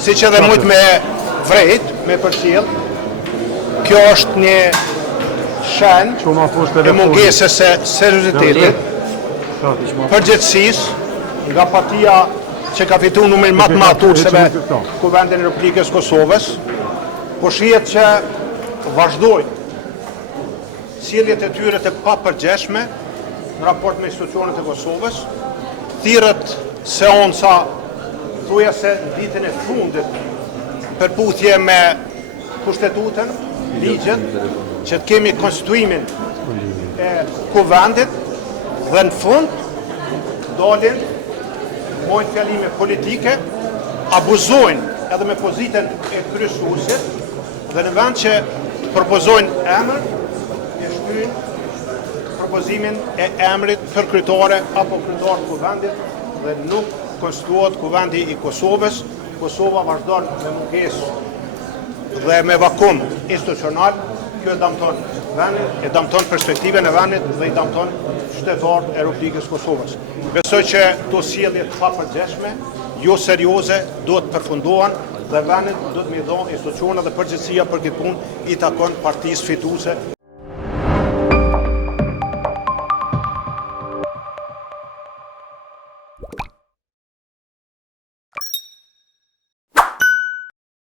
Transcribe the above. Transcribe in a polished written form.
si që edhe mujt me vrejt, me përcjell, kjo është një shenjë e mungesës së seriozitetit, përgjithësisë, nga partia që ka fitu numër më të madh turqëve Kuvendin e Republikës Kosovës, po shihet që vazhdojnë sjelljet e tyre të papërgjeshme në raport me institucionet e Kosovës, thirrët seanca thujase në ditën e fundit përputhje me kushtetutën, ligjet, që të kemi konstituimin e kuvendit dhe në fund dalin, bojnë fjalime politike, abuzojnë edhe me pozitën e kryesuesit dhe në vend që propozojnë emër, e shtyjnë propozimin e emrit për kryetare apo kryetar të kuvendit dhe nuk konstituohet kuvendi i Kosovës. Kosova vazhdon me mungesë dhe me vakum institucional. Kjo e damton vendin, e damton perspektiven e vendit dhe i damton qytetarët e Republikës Kosovës. Besoj që këto sjellje të papërgjeshme, jo serioze, duhet përfundohen dhe vendit duhet me dhënë institucionet dhe përgjegjësia për këtë punë i takon partisë fituese.